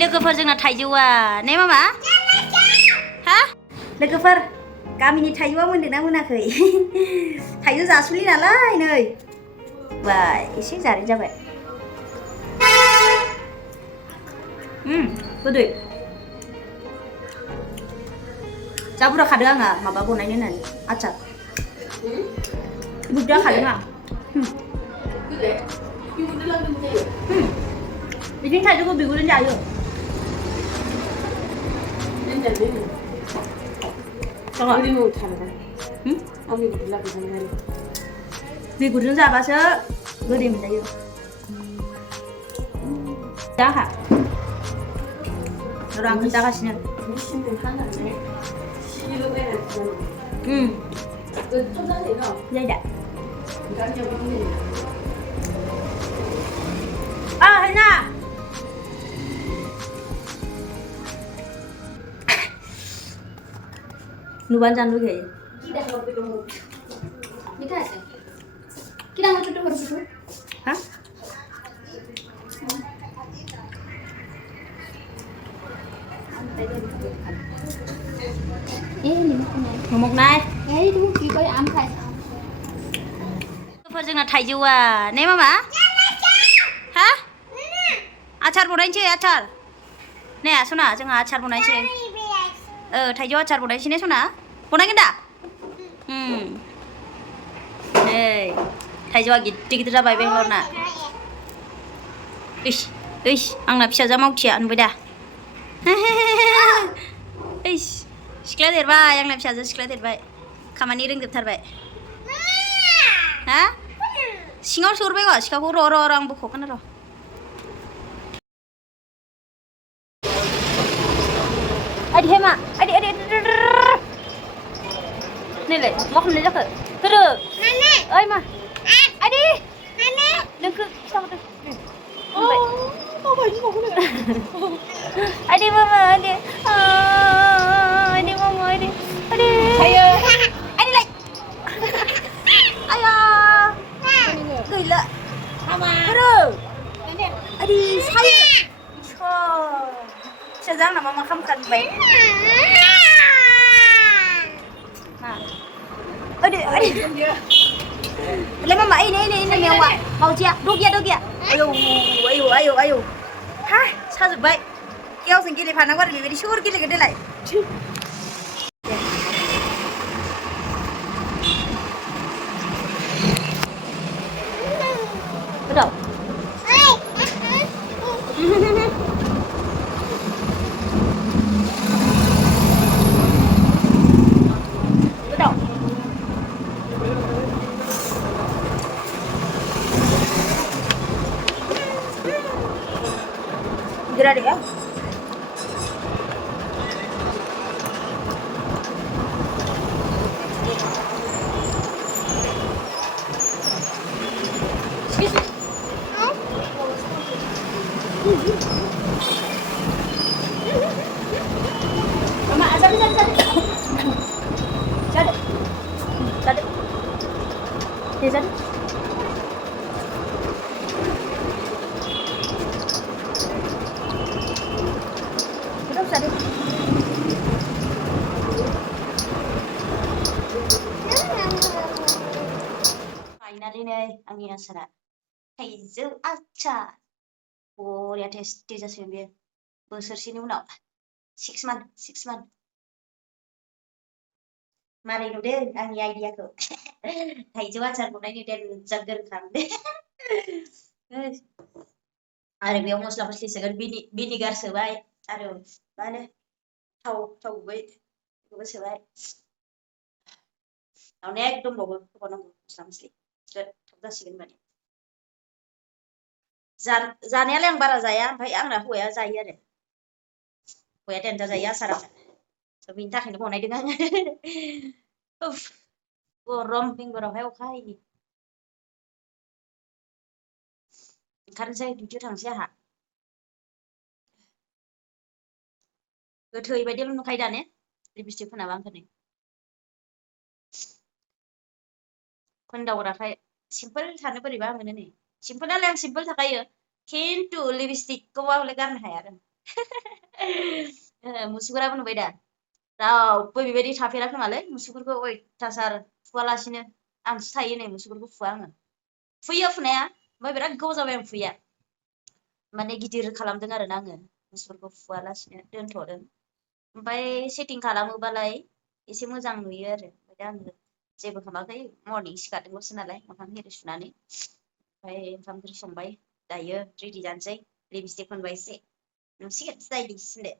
लोगोफोर जोंना थाइजौआ ने मामा हा लोगोफोर गामिनि थाइजौआ मोनदोंना मोनाखै थाइजौ जासुलि नालाय नै बा एसे जारें जाबाय गोदै जा बुरजा खादों आङो माबा बनायनो होननानै आचार बुरजा खादों आं बिदिनो थाइजौखौ बिगुरजों जायो बिगुरजों जाबासो गोदै मोनजायो जाहा र' आं खोन्थागासिनो जायो दा hwnna nubahan जानो लुगैयो हा ngomong naik itu gigoi amkai जोंना थाइजौआ ने मामा हा आचार बनायनोसै आचार ने सना जोंहा आचार बनायनोसै थाइजौ आचार बनायनोसै ने सना बनायगोन दा नै थाइजौआ गिदिर गिदिर जाबाय बेंगलरना इस इस आंना फिसाजा मावथिया नुबाय दा इस सिख्ला देरबाय आंना फिसाजो सिख्ला देरबाय खामानि रोंजोबथारबाय हा सिङाव सौरबाय ग सिखाखौ र' आं बख'गोन र' आदि हेमा आदि नैलाय मा खालामनाय जाखो होदो ओइ मा आदि नोंखौ खिथाहरदो आदि मामा आदि मामा आदि आदिलाय आया गैला होदो आदि सायो फिसाजो आंना मा खालामखानबाय Lấy mama ini mewa mau dia dogia ayo ha साजोबबाय गेवजों गेलेफानांगौ आरो बेबायदि सोर गेलेगोन देलाय betul Gerak deh ya. Mama, asal. Jadi. Dia jadi. Finally nih, Angni Ansara. Taijwo Achar. Boriया टेस्टी जासिगोन बेयो बोसोरसेनि उनाव 6 month मारै नुदों आंनि आइडियाखौ थाइजौ आचार बनायनो देनजार गोरोंखामोन आरो बेयाव मस्ला मस्लि सोगोन भिनेगार सोबाय आरो मा होनो थाव गुबै बेखौबो सोबाय अनेक दंबावो होबावनांगौ मस्ला मस्लि थाब जासिगोन माने जानायालाय आं बारा जाया ओमफ्राय आंना हौवाया जायो आरो हौवाया देनजार जायो आसारा बेनि थाखायनो बनायदों आङो गरम बेंगरावहाय अखा हायैनि ओंखारनोसै डिउटियाव थांसै आंहा गोथै बायदिल' नुखायो दा ने लिपस्टिक फोनाबा आंखौ नै खोन्दावग्राखाय सिम्पोल थानो बोरैबा मोनो नै सिम्पोलालाय आं सिम्पोल थाखायो खिन्थु लिपस्टिकखौ हले गारनो हाया आरो मुसुगुराबो नुबाय दा रावबो बेबायदि थाफेराखोमालै मुसुगुरखौ अयथासार फुवालासिनो आंसो थायो नै मुसुगुरखौ फुवा आङो फुयो फुनाया ओमफ्राय बिराद गोबाव जाबाय आं फुया माने गिदिर खालामदों आरोना आङो मुसुगुरखौ फुवालासिनो दोनथ'दों ओमफ्राय सेटिं खालामोबालाय एसे मोजां नुयो आरो ओमफ्राय दा आङो जेबो खालामाखै मर्निं सिखारदोंल'सो नालाय मोखां हिरि सुनानै ओमफ्राय ओंखाम ओंख्रि संबाय दायो रेडि जानोसै लिपस्टिक फोनबाय एसे नुसिगोन जाय दिसिनो